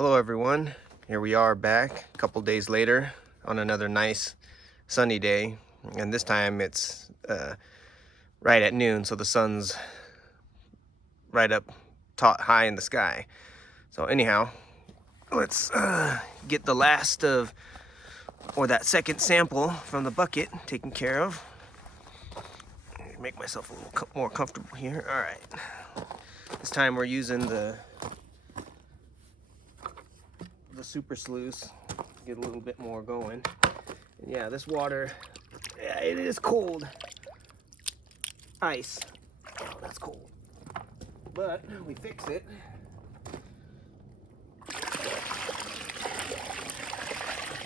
Hello everyone, here we are back a couple days later on another nice sunny day, and this time it's right at noon, so the sun's right up high in the sky. So anyhow, let's get the last of, or that second sample from the bucket taken care of. Make myself a little more comfortable here. All right, this time we're using the super sluice, get a little bit more going. And yeah, this water, yeah, it is cold. Ice. Oh, that's cold. But we fix it.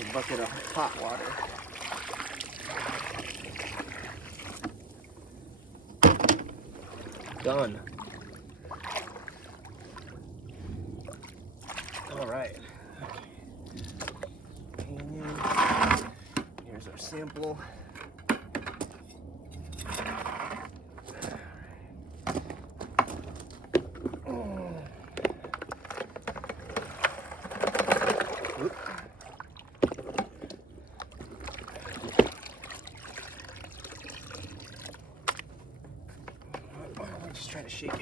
A bucket of hot water. Done. All right. And here's our sample. Just try to shake it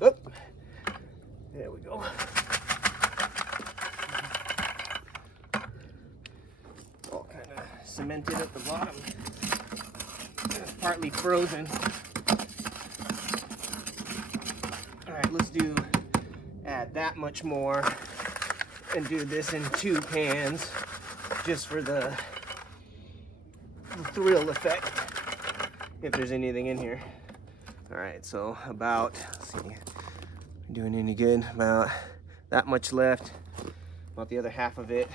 in. Oop. There we go. All kind of cemented at the bottom. It's partly frozen. All right, let's add that much more and do this in 2 pans just for the thrill effect, if there's anything in here. All right, so about, let's see, doing any good, about that much left, about the other half of it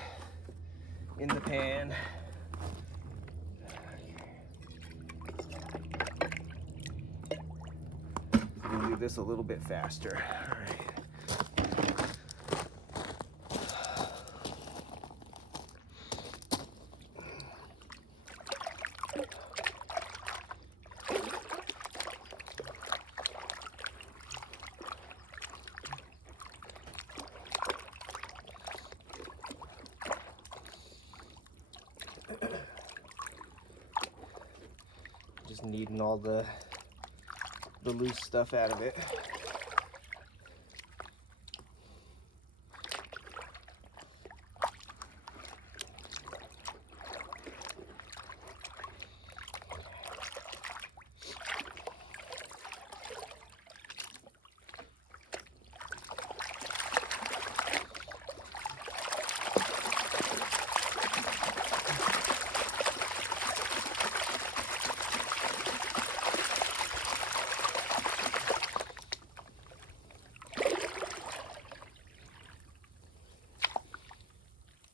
in the pan. We can do this a little bit faster. All right. Just needing all the loose stuff out of it.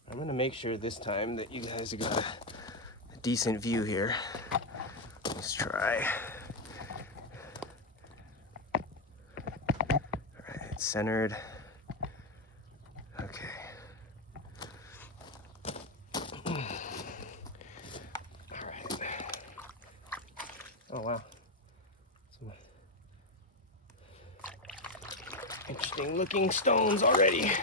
I'm gonna make sure this time that you guys got a decent view here. Let's try. All right, centered. Okay. All right. Oh wow. Some interesting looking stones already.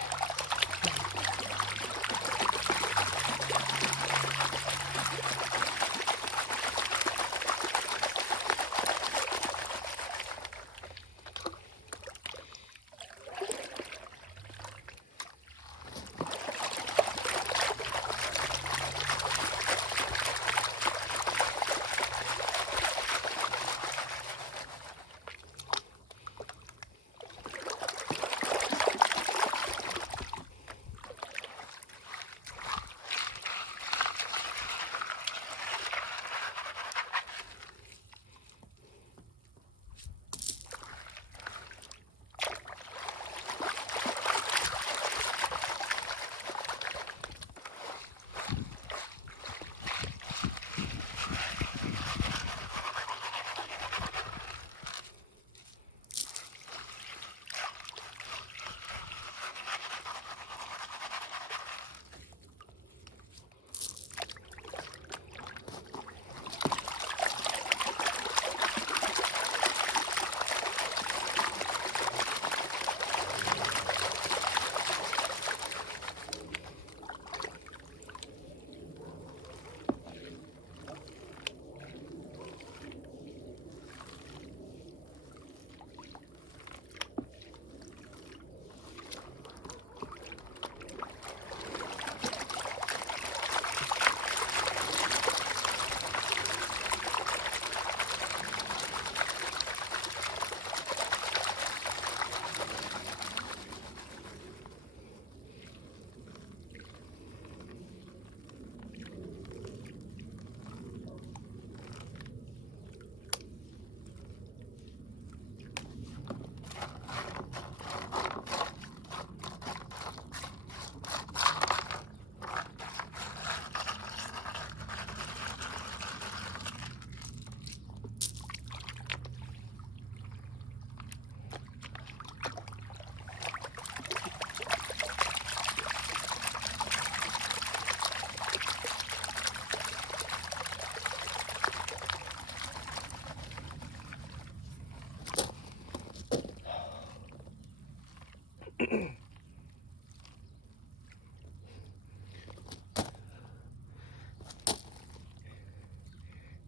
You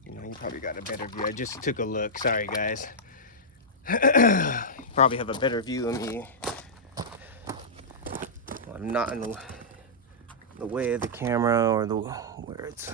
know, you probably got a better view. I just took a look. Sorry, guys. Probably have a better view of me. Well, I'm not in the way of the camera or the where it's.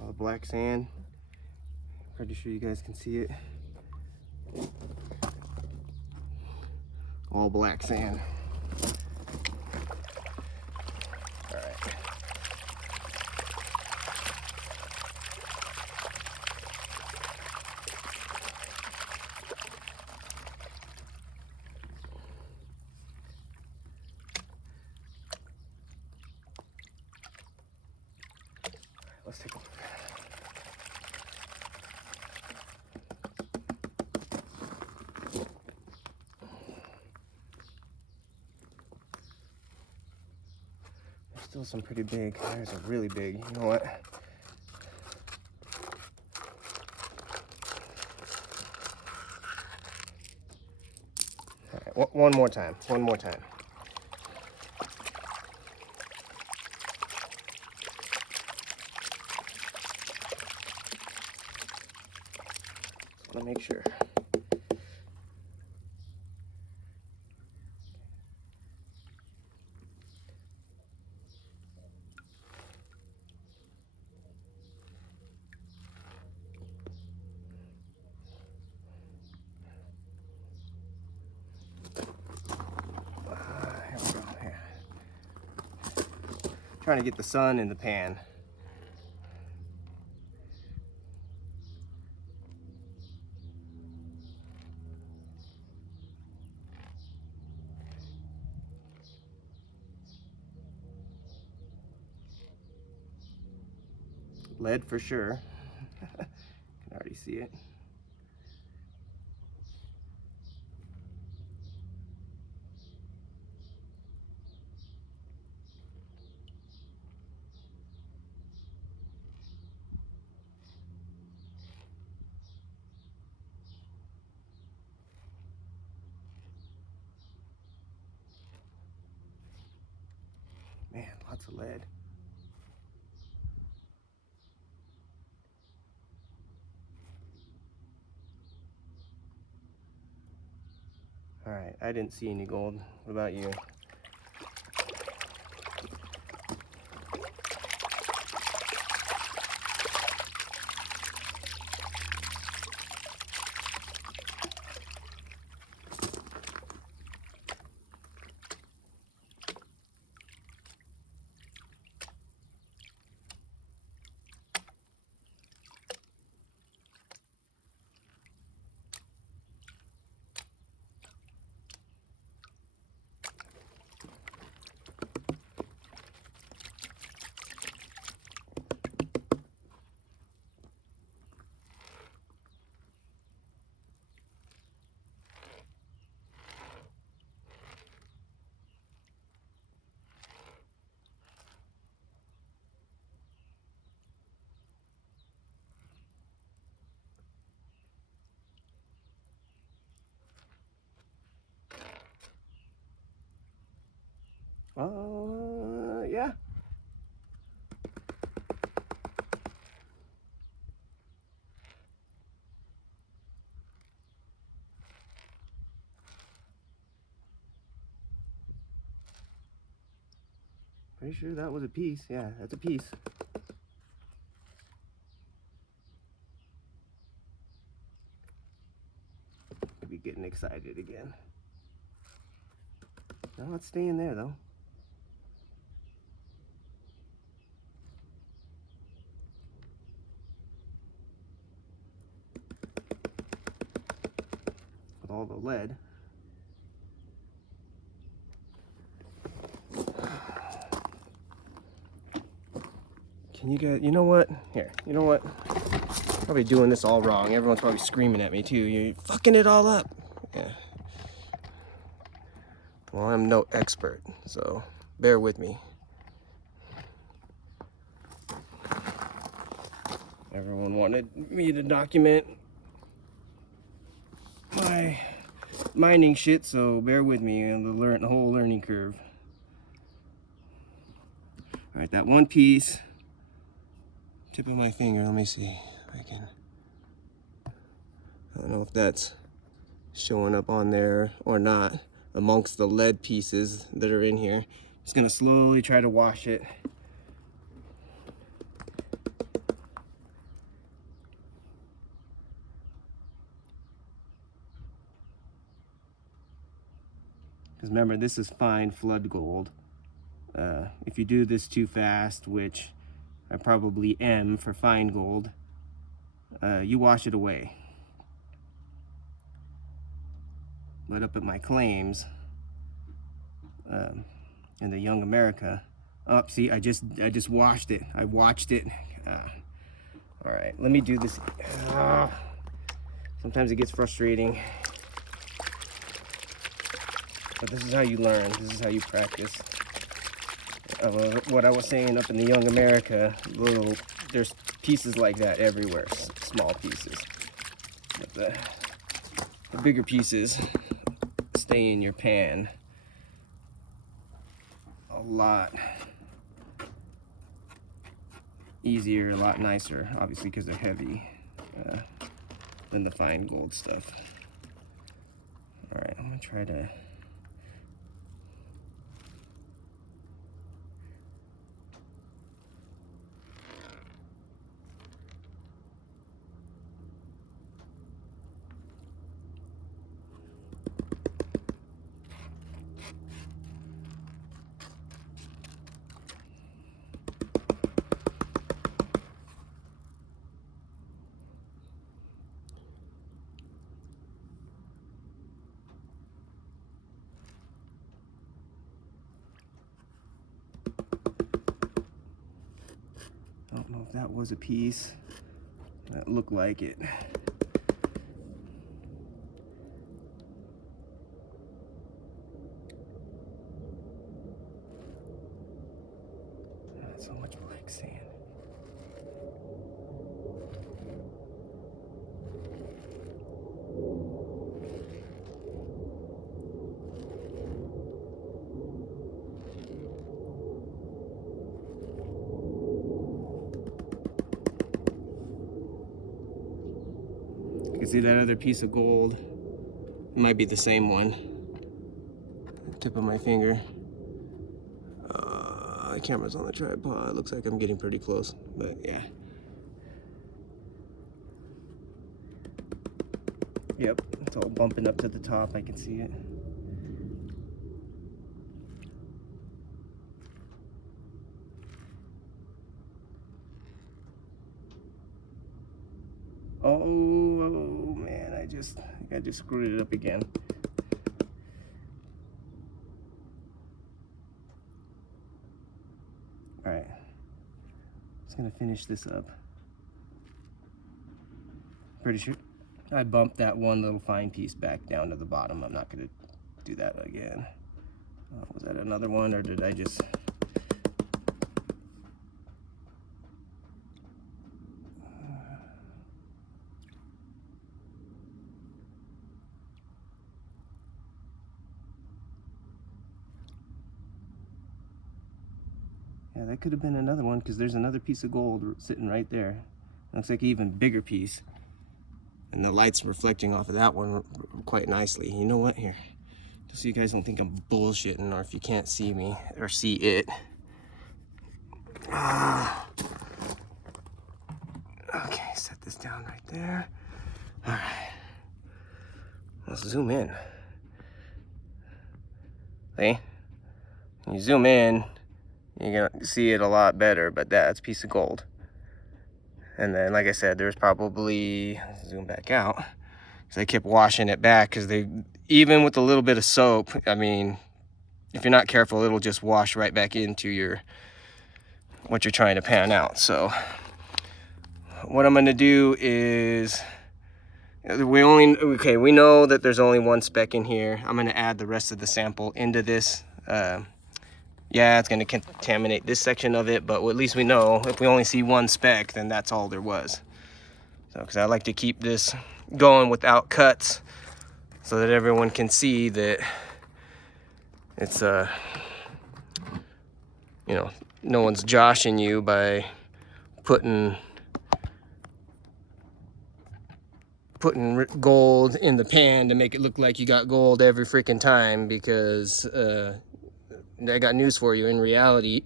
All the black sand. Pretty sure you guys can see it. All black sand. All right. Let's take a look. There's still some pretty big. There's a really big. You know what? All right, one more time. One more time. Just want to make sure. Here we go. Here. Trying to get the sun in the pan. Lead for sure. Can already see it. Man, lots of lead. All right, I didn't see any gold. What about you? Yeah. Pretty sure that was a piece. Yeah, that's a piece. Could be getting excited again. No, it's staying there though. with all the lead. Can you get, you know what? Here, you know what? Probably doing this all wrong. Everyone's probably screaming at me too. You're fucking it all up. Yeah. Well, I'm no expert, so bear with me. Everyone wanted me to document my mining shit, so bear with me on the whole learning curve. All right, that one piece, tip of my finger, let me see if I can. I don't know if that's showing up on there or not amongst the lead pieces that are in here. Just gonna slowly try to wash it. Because remember, this is fine flood gold. If you do this too fast, which I probably am for fine gold, you wash it away. But up at my claims, in the Young America, see, I just washed it. I watched it. All right, let me do this. Sometimes it gets frustrating. But this is how you learn. This is how you practice. What I was saying up in the Young America, there's pieces like that everywhere, small pieces. But the bigger pieces stay in your pan a lot easier, a lot nicer, obviously because they're heavy, than the fine gold stuff. All right, I'm gonna try to don't know if that was a piece. That looked like it. So much black sand. You can see that other piece of gold. It might be the same one. Tip of my finger. The camera's on the tripod. It looks like I'm getting pretty close, but yeah. Yep, it's all bumping up to the top. I can see it. Oh man, I just screwed it up again. All right, just gonna finish this up. Pretty sure I bumped that one little fine piece back down to the bottom. I'm not gonna do that again. Was that another one, or did I just? Yeah, that could have been another one, because there's another piece of gold sitting right there. Looks like an even bigger piece. And the light's reflecting off of that one quite nicely. You know what? Here, just so you guys don't think I'm bullshitting, or if you can't see me or see it. Okay, set this down right there. All right, let's zoom in. See? When you zoom in, you're gonna see it a lot better, but that's a piece of gold. And then, like I said, there's probably, zoom back out, So I kept washing it back because even with a little bit of soap, I mean, if you're not careful, it'll just wash right back into what you're trying to pan out. So what I'm gonna do is, we know that there's only one speck in here. I'm gonna add the rest of the sample into this. Yeah, it's gonna contaminate this section of it, but at least we know if we only see one speck, then that's all there was. So, because I like to keep this going without cuts so that everyone can see that it's, you know, no one's joshing you by putting gold in the pan to make it look like you got gold every freaking time, because I got news for you. In reality,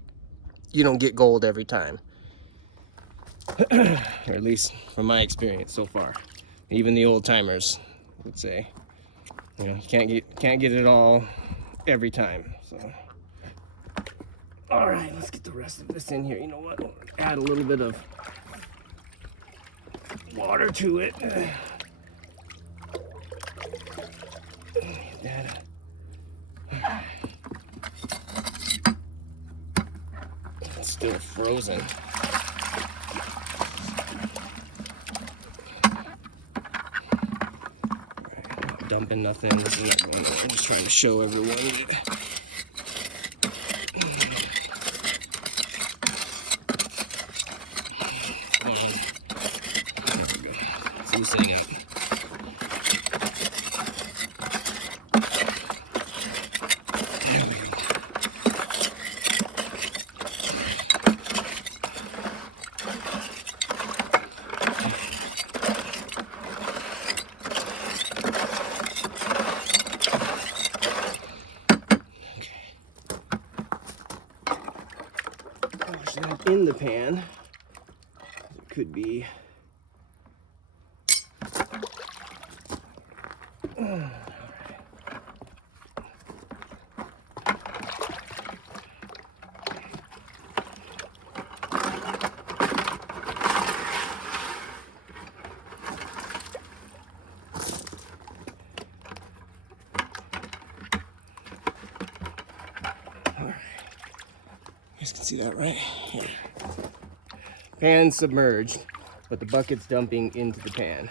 you don't get gold every time. Or at least from my experience so far. Even the old timers would say, you know, you can't get it all every time. So all right, let's get the rest of this in here. You know what, add a little bit of water to it. It's still frozen. Not dumping nothing. I'm just trying to show everyone. It's loosening up. There we go. Wash that in the pan. It could be. You guys can see that, right? Here. Pan submerged, but the bucket's dumping into the pan.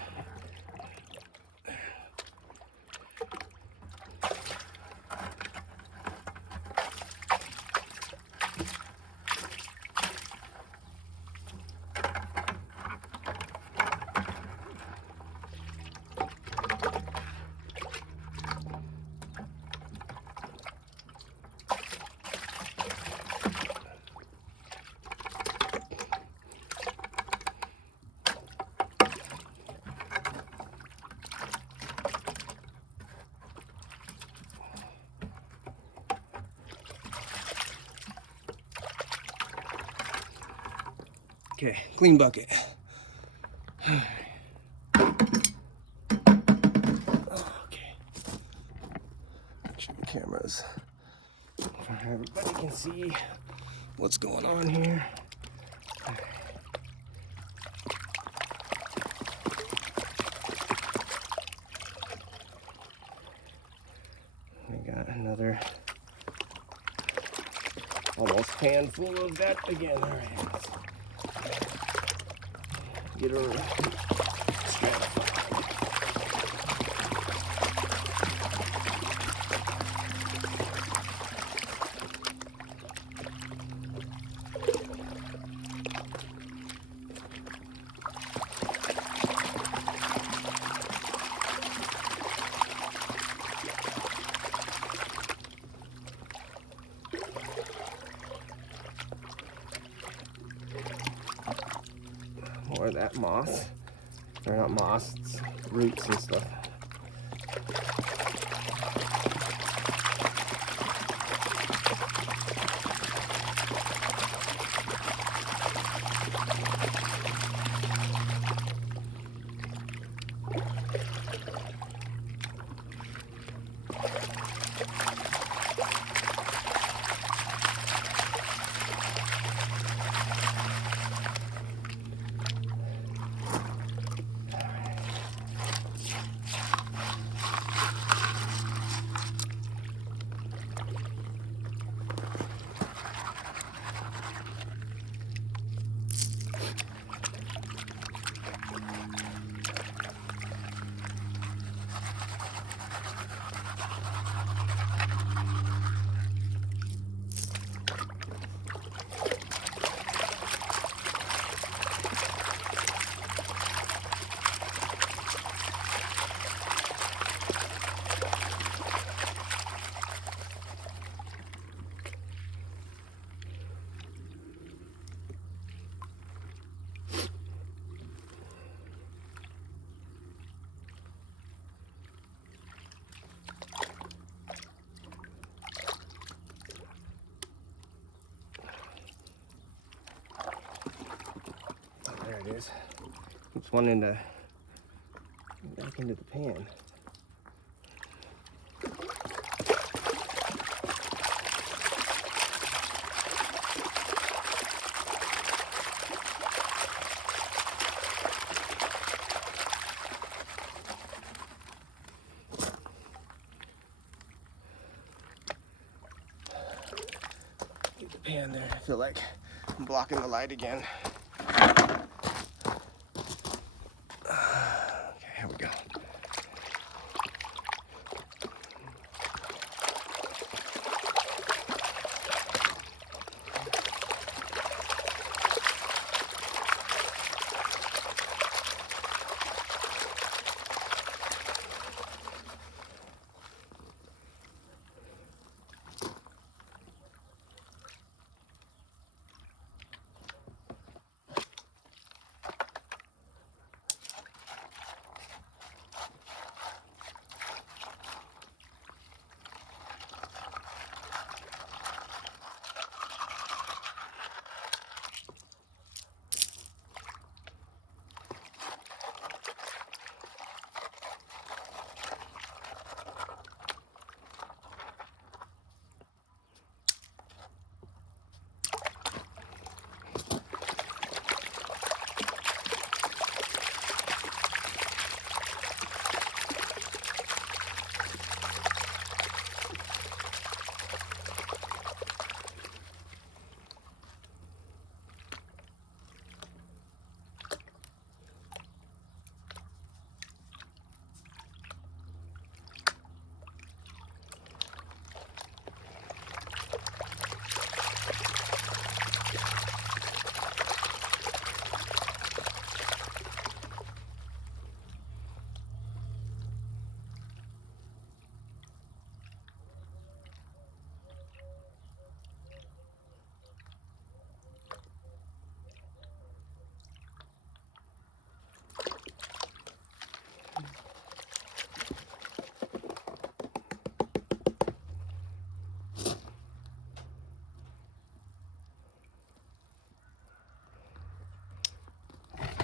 Okay, clean bucket. Okay. Make sure the cameras, so everybody can see what's going on here. We got another almost pan full of that again. All right. Get her stratified. More of that moss. Or not moss, it's roots and stuff. is. Keeps wanting to get back into the pan. Get the pan there. I feel like I'm blocking the light again. Okay, here we go.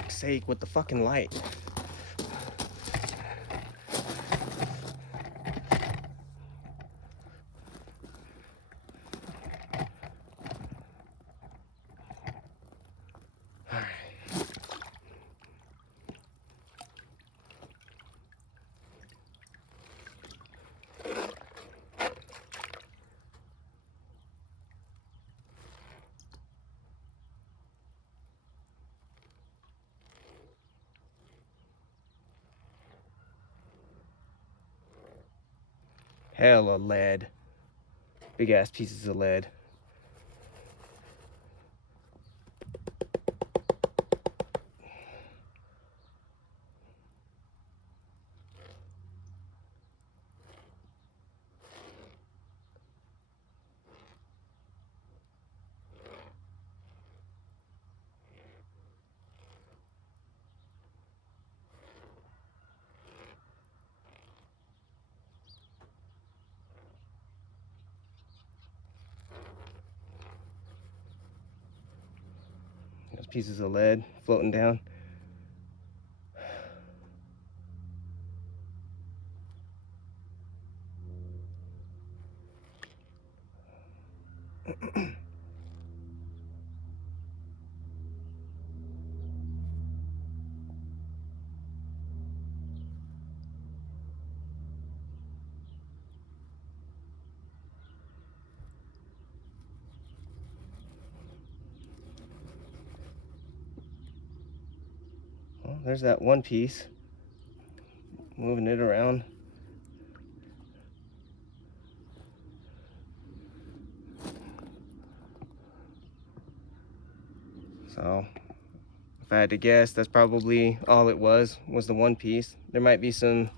Sake, with the fucking light. All right. Hella lead. Big ass pieces of lead. Those pieces of lead floating down. Well, there's that one piece. Moving it around. So, if I had to guess, that's probably all it was the one piece. There might be some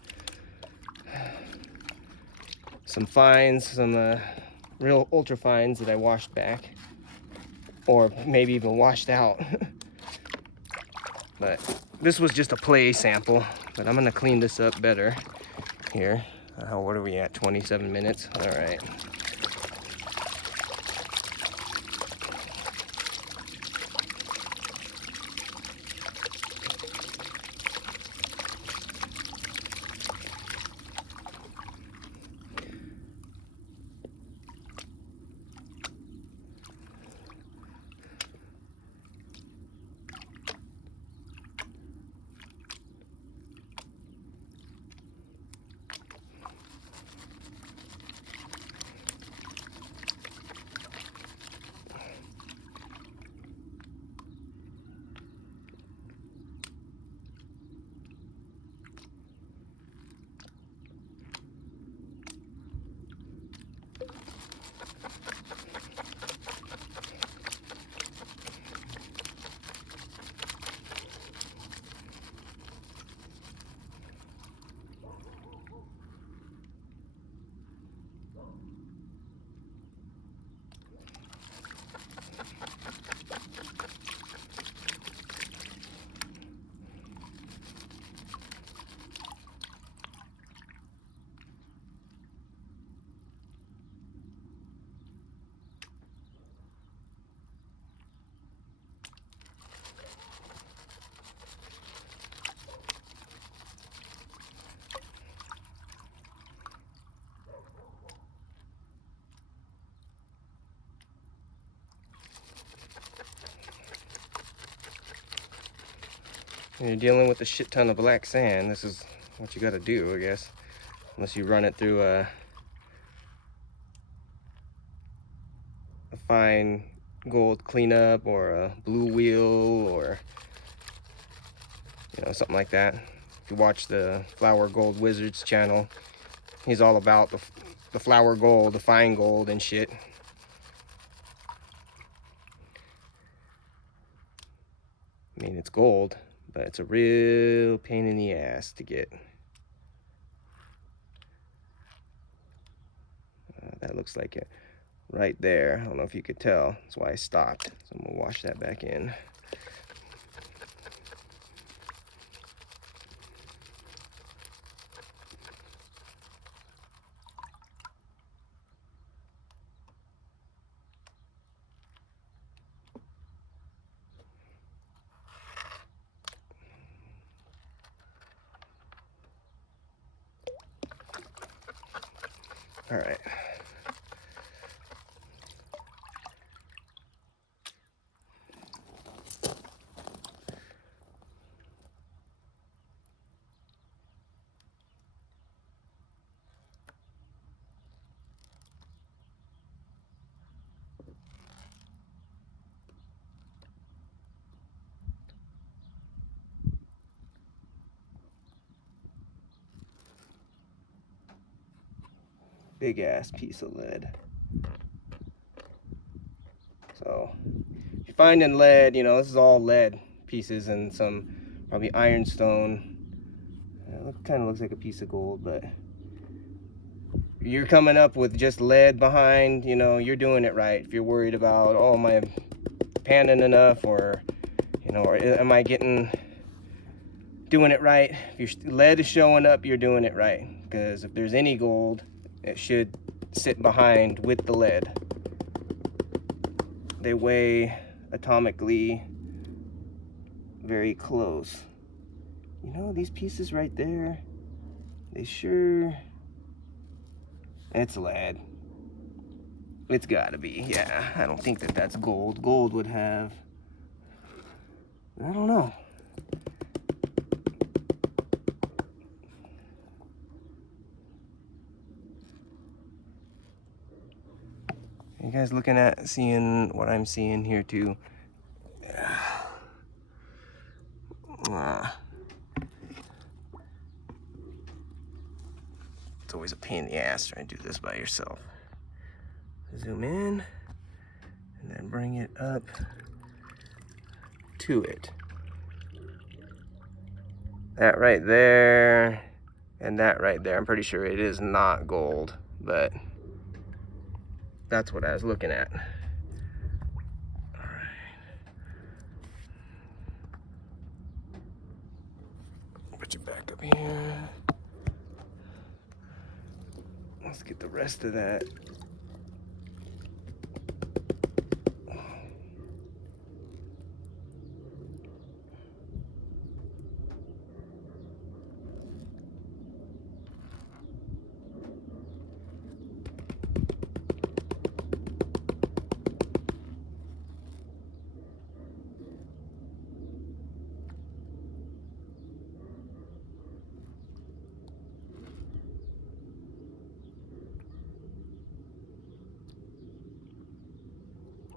fines, some real ultra fines that I washed back, or maybe even washed out. But this was just a play sample, but I'm gonna clean this up better here. What are we at, 27 minutes? All right. When you're dealing with a shit ton of black sand, this is what you got to do, I guess. Unless you run it through a fine gold cleanup or a blue wheel or, you know, something like that. If you watch the Flour Gold Wizards channel, he's all about the flour gold, the fine gold and shit. I mean, it's gold, but it's a real pain in the ass to get. That looks like it right there. I don't know if you could tell. That's why I stopped. So I'm gonna wash that back in. All right. Big ass piece of lead. So if you're finding lead, you know, this is all lead pieces and some probably ironstone. It kind of looks like a piece of gold, but you're coming up with just lead behind, you know, you're doing it right. If you're worried about, oh, am I panning enough, or, you know, or am I doing it right? If your lead is showing up, you're doing it right. Because if there's any gold, it should sit behind with the lead. They weigh atomically very close. You know, these pieces right there, they sure, it's lead. It's gotta be, yeah. I don't think that that's gold. Gold would have, I don't know. You guys looking at, seeing what I'm seeing here too? It's always a pain in the ass trying to do this by yourself. Zoom in and then bring it up to it. That right there and that right there, I'm pretty sure it is not gold, but that's what I was looking at. All right. Put you back up here. Let's get the rest of that.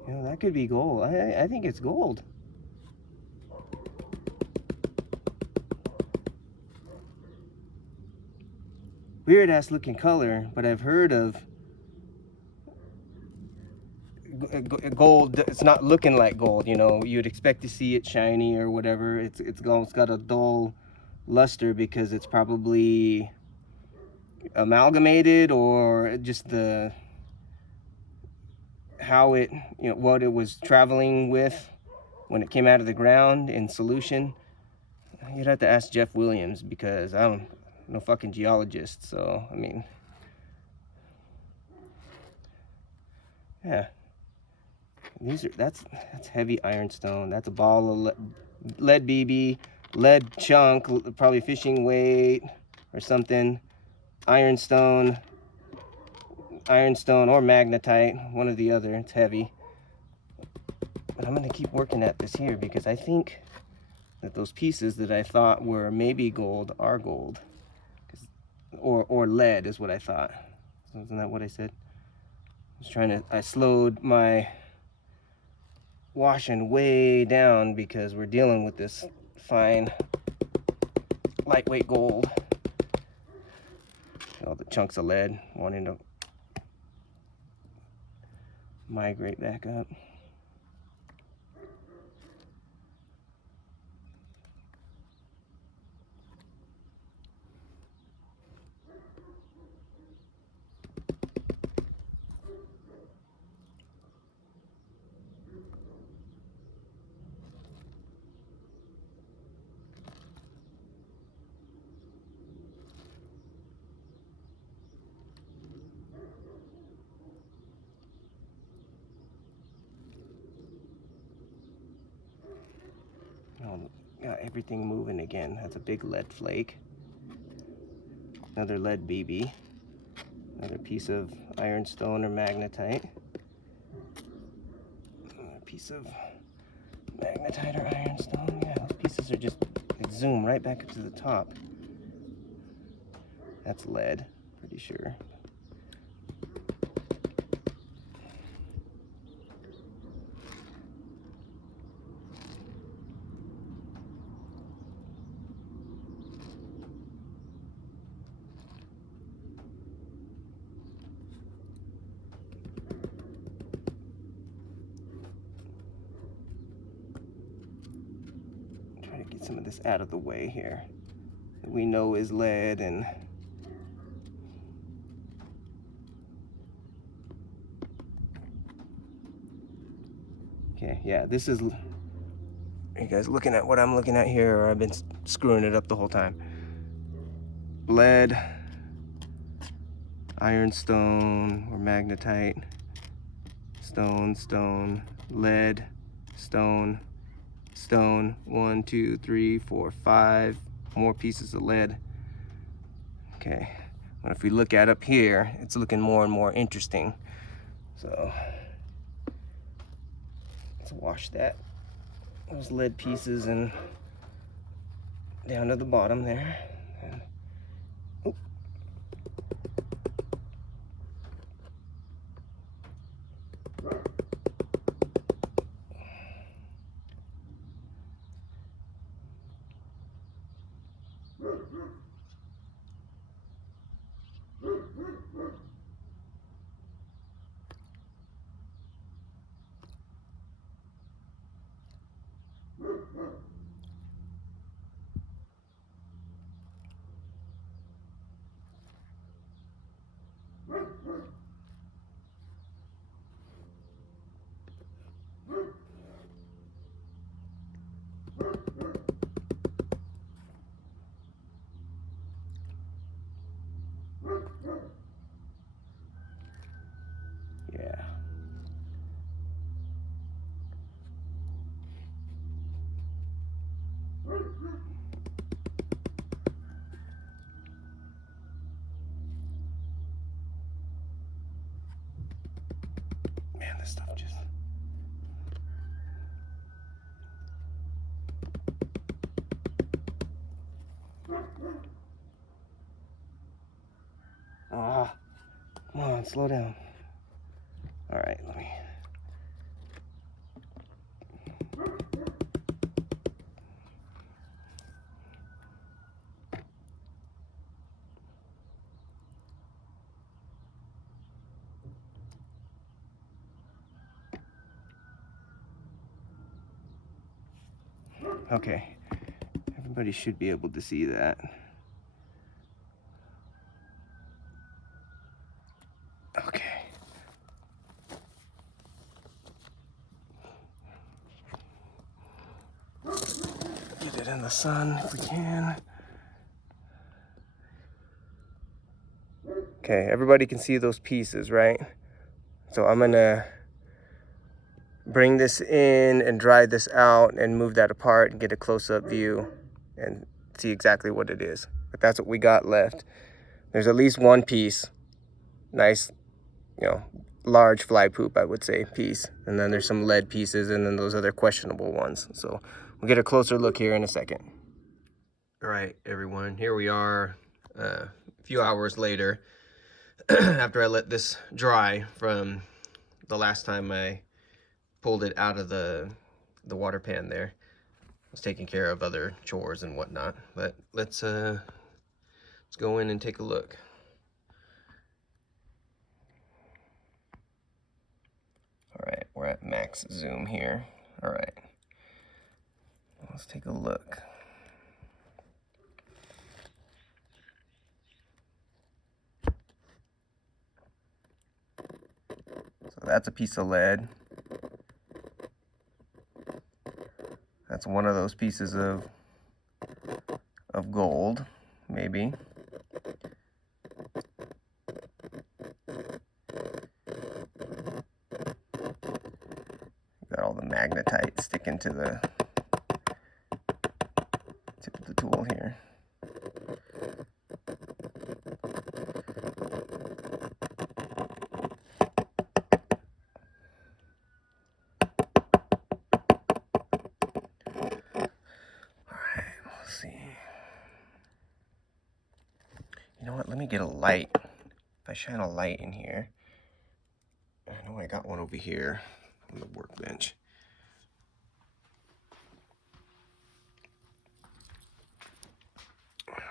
You know, that could be gold. I think it's gold. Weird ass looking color, but I've heard of gold. It's not looking like gold, you know. You'd expect to see it shiny or whatever. It's got a dull luster because it's probably amalgamated, or just how it, you know, what it was traveling with when it came out of the ground in solution. You'd have to ask Jeff Williams, because I'm no fucking geologist. So I mean, yeah, that's heavy ironstone. That's a ball of lead BB, lead chunk, probably fishing weight or something. Ironstone or magnetite, one or the other. It's heavy. But I'm gonna keep working at this here, because I think that those pieces that I thought were maybe gold are gold. Or lead is what I thought. Isn't that what I said? I slowed my washing way down because we're dealing with this fine, lightweight gold. All the chunks of lead wanting to migrate back up. Oh, got everything moving again. That's a big lead flake. Another lead BB. Another piece of ironstone or magnetite. Another piece of magnetite or ironstone. Yeah, those pieces are just, they zoom right back up to the top. That's lead, pretty sure. Try to get some of this out of the way here. That we know is lead. And okay, yeah, this is, are you guys looking at what I'm looking at here, or I've been screwing it up the whole time? Lead, ironstone or magnetite, stone, stone, lead, stone, stone. 1, 2, 3, 4, 5 more pieces of lead. Okay, but if we look at up here, it's looking more and more interesting. So let's wash those lead pieces and down to the bottom there. And, oh. Yeah. Man, this stuff just... Ah, come on, slow down. All right, let me... Okay, everybody should be able to see that. Okay. Get it in the sun if we can. Okay, everybody can see those pieces, right? So I'm gonna bring this in and dry this out and move that apart and get a close-up view and see exactly what it is. But that's what we got left. There's at least one piece, nice, you know, large fly poop, I would say, piece. And then there's some lead pieces and then those other questionable ones. So We'll get a closer look here in a second. All right, everyone, here we are a few hours later after I let this dry from the last time I pulled it out of the water pan there. I was taking care of other chores and whatnot, but let's go in and take a look. All right, we're at max zoom here. All right, let's take a look. So that's a piece of lead. That's one of those pieces of gold, maybe. Got all the magnetite sticking to the tip of the tool here. You know what, let me get a light. If I shine a light in here, I know I got one over here on the workbench. All right.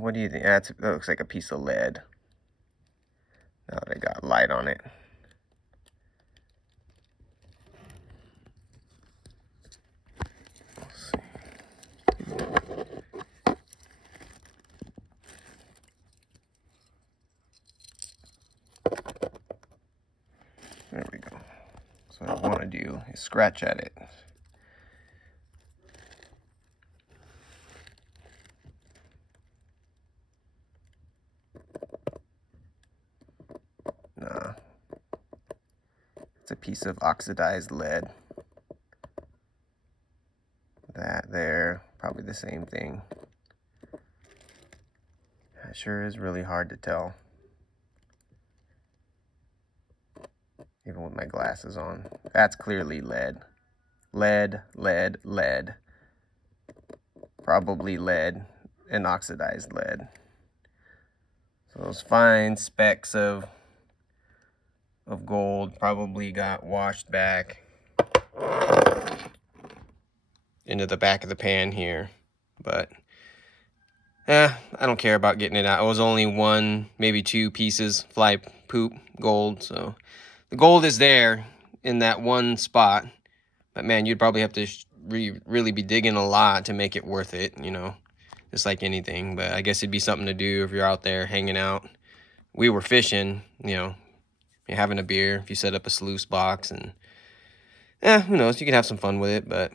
What do you think? That looks like a piece of lead. Now that I got light on it. Let's see. There we go. So what I want to do is scratch at it. Nah. It's a piece of oxidized lead. That there, probably the same thing. That sure is really hard to tell. Even with my glasses on. That's clearly lead. Lead, lead, lead. Probably lead and oxidized lead. So those fine specks of gold probably got washed back into the back of the pan here. But I don't care about getting it out. It was only one, maybe two pieces fly poop gold. So the gold is there in that one spot. But man, you'd probably have to really be digging a lot to make it worth it, you know, just like anything. But I guess it'd be something to do if you're out there hanging out. We were fishing, you know, you're having a beer, if you set up a sluice box, and who knows, you can have some fun with it. But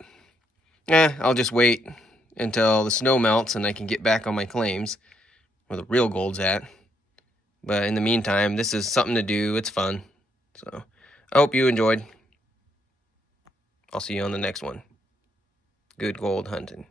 I'll just wait until the snow melts and I can get back on my claims where the real gold's at. But in the meantime, this is something to do. It's fun. So I hope you enjoyed. I'll see you on the next one. Good gold hunting.